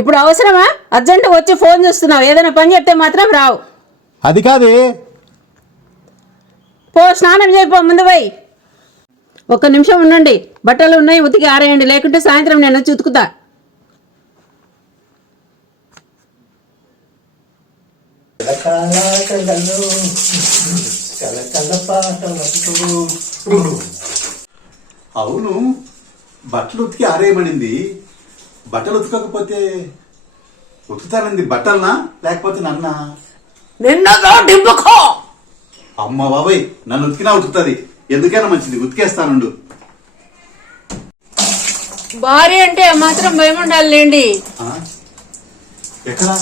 ఇప్పుడు అవసరమా? అర్జెంటుగా వచ్చి ఫోన్ చూస్తున్నావు, ఏదైనా పని చెప్తే మాత్రం రావు. అది కాదే. పో స్నానం చేయపో, ముందు పోయి. ఒక్క నిమిషం ఉండండి, బట్టలు ఉన్నాయి ఉతికి ఆరేయండి, లేకుంటే సాయంత్రం నేను వచ్చి ఉతుకుతా. అవును, బట్టలు ఉతికి ఆరేయమనింది. బట్టలు ఉతకకపోతే ఉతుకుతానంది బట్టలనా లేకపోతే నన్నా? నిన్నగా డింపుకో. అమ్మ బాబాయ్, నన్ను ఉతికినా ఉతుకుతుంది. ఎందుకైనా మంచిది, ఉతికేస్తానుండు. భార్య అంటే మాత్రం భయం ఉండాలి లేండి. ఎక్కడా?